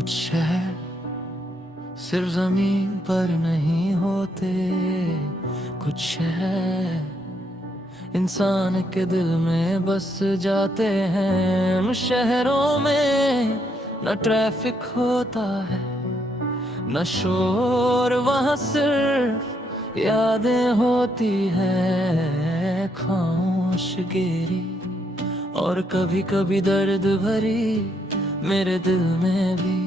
कुछ शहर सिर्फ जमीन पर नहीं होते, कुछ शहर इंसान के दिल में बस जाते हैं। उन शहरों में न ट्रैफिक होता है न शोर, वहाँ सिर्फ यादें होती है खामोशगिरी और कभी कभी दर्द भरी मेरे दिल में भी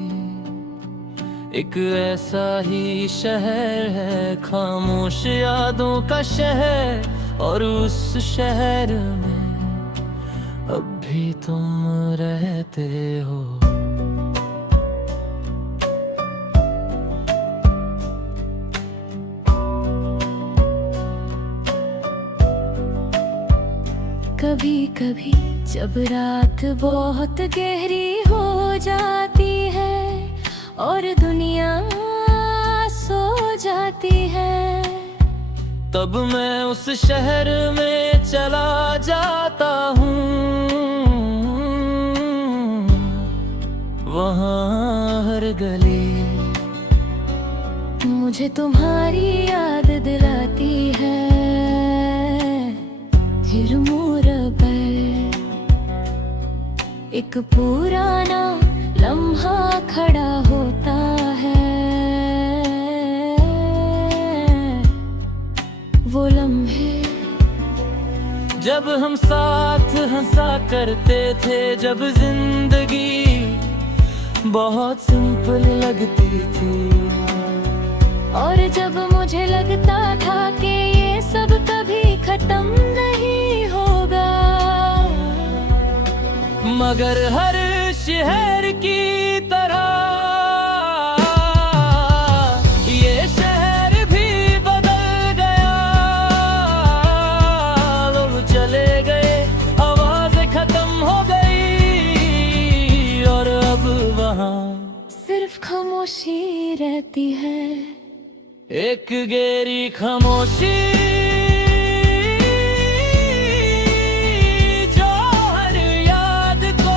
एक ऐसा ही शहर है, खामोश यादों का शहर। और उस शहर में अब भी तुम रहते हो। कभी कभी जब रात बहुत गहरी हो जाती है और दुनिया सो जाती है, तब मैं उस शहर में चला जाता हूँ। वहाँ हर गली मुझे तुम्हारी याद दिलाती है। फिर मोड़ पर एक पुराना लम्हा खड़ा होता है, वो लम्हे जब हम साथ हंसा करते थे, जब जिंदगी बहुत सिंपल लगती थी और जब मुझे लगता था कि ये सब कभी खत्म नहीं होगा। मगर हर शहर की तरह ये शहर भी बदल गया। लोग चले गए, आवाज़ें खत्म हो गई और अब वहाँ सिर्फ खामोशी रहती है, एक गहरी खामोशी जो हर याद को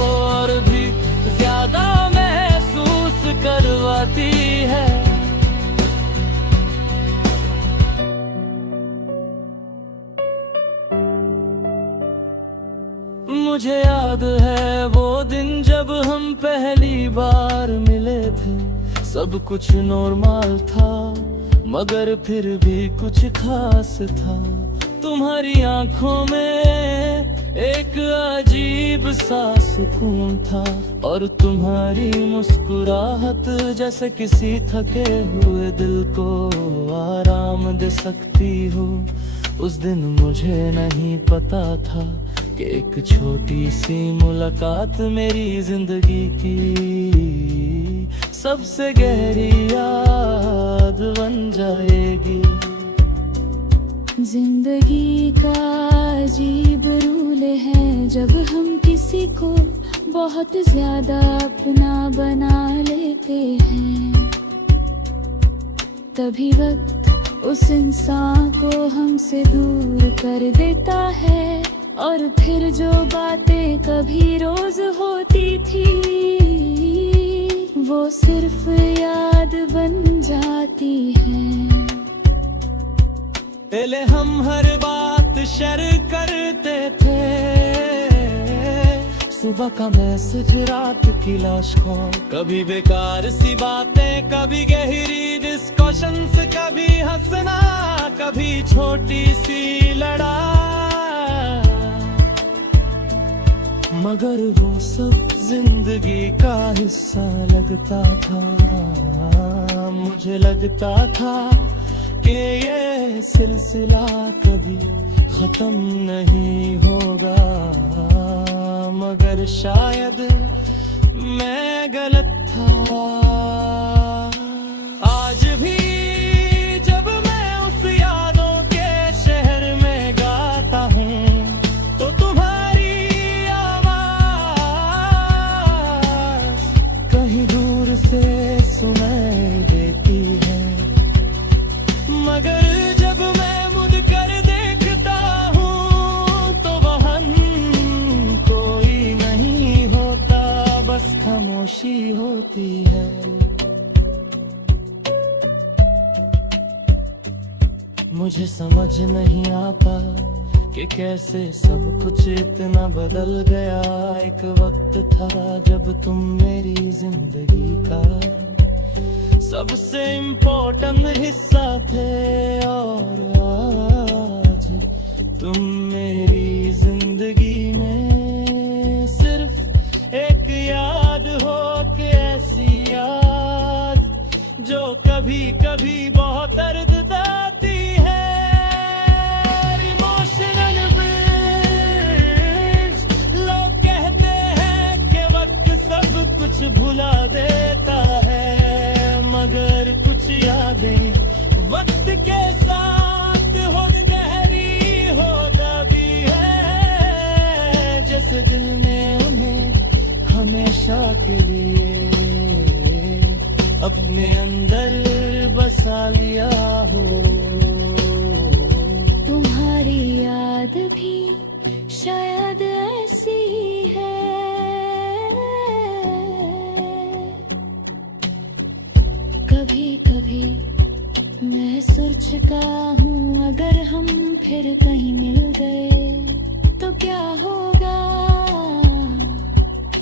और भी ज्यादा महसूस करवाती है। मुझे याद है वो दिन जब हम पहली बार मिले थे, सब कुछ नॉर्मल था मगर फिर भी कुछ खास था। तुम्हारी आंखों में एक अजीब सा सुकून था और तुम्हारी मुस्कुराहट जैसे किसी थके हुए दिल को आराम दे सकती हो। उस दिन मुझे नहीं पता था कि एक छोटी सी मुलाकात मेरी जिंदगी की सबसे गहरी याद बन जाएगी। जिंदगी का अजीब रूल है, जब हम किसी को बहुत ज्यादा अपना बना लेते हैं, तभी वक्त उस इंसान को हमसे दूर कर देता है और फिर जो बातें कभी रोज होती थी वो सिर्फ याद बन जाती है। पहले हम हर बात शेयर करते थे, सुबह का मैसेज रात की लाश को, कभी बेकार सी बातें कभी गहरी डिस्कशंस, कभी हंसना कभी छोटी सी लड़ाई। मगर वो सब जिंदगी का हिस्सा लगता था। मुझे लगता था कि ये सिलसिला कभी खत्म नहीं होगा, मगर शायद मैं गलत था। आज भी जब मैं उस यादों के शहर में गाता हूँ तो तुम्हारी आवाज कहीं दूर से सुनाई देती है। मगर जब मैं मुड़ कर देखता हूँ तो वहाँ कोई नहीं होता, बस खामोश होती है। मुझे समझ नहीं आता कि कैसे सब कुछ इतना बदल गया। एक वक्त था जब तुम मेरी जिंदगी का सबसे इम्पोर्टेंट हिस्सा थे, और आज तुम मेरी जिंदगी में सिर्फ एक याद हो के ऐसी याद जो कभी कभी बहुत दर्द देती है। इमोशनल ब्रिज, लोग कहते हैं कि वक्त सब कुछ भुला देता है, मगर कुछ यादें वक्त के साथ होद गहरी हो जाती है, जैसे दिल ने उन्हें हमेशा के लिए अपने अंदर बसा लिया हो। तुम्हारी याद भी शायद ऐसी है, कभी कभी मैं सोच चुका हूँ अगर हम फिर कहीं मिल गए तो क्या होगा।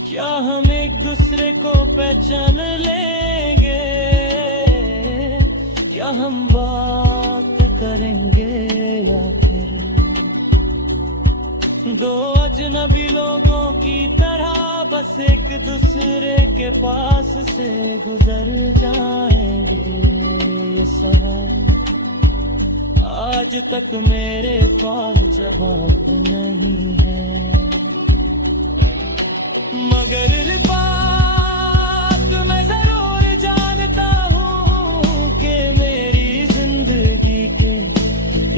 क्या हम एक दूसरे को पहचान लेंगे, क्या हम बात करेंगे, या फिर दो अजनबी लोगों की तरह बस एक दूसरे के पास से गुजर जाएंगे। ये सवाल आज तक मेरे पास जवाब नहीं है, मगर इस बात मैं जरूर जानता हूँ कि मेरी जिंदगी के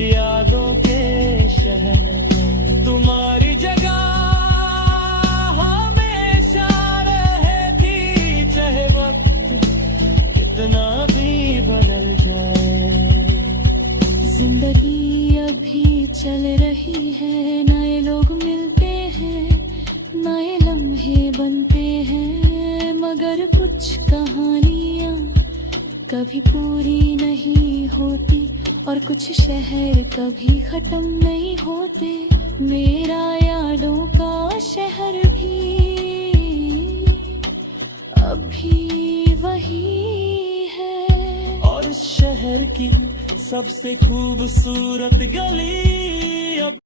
यादों के शहर में तुम्हारी जगह हमेशा रहेगी, चाहे वक्त कितना भी बदल जाए। जिंदगी अभी चल रही है, नए लोग मिलते हैं, नए लम्हे बनते हैं, मगर कुछ कहानियाँ कभी पूरी नहीं होती और कुछ शहर कभी खत्म नहीं होते। मेरा यादों का शहर भी अभी वही है, और इस शहर की सबसे खूबसूरत गली अब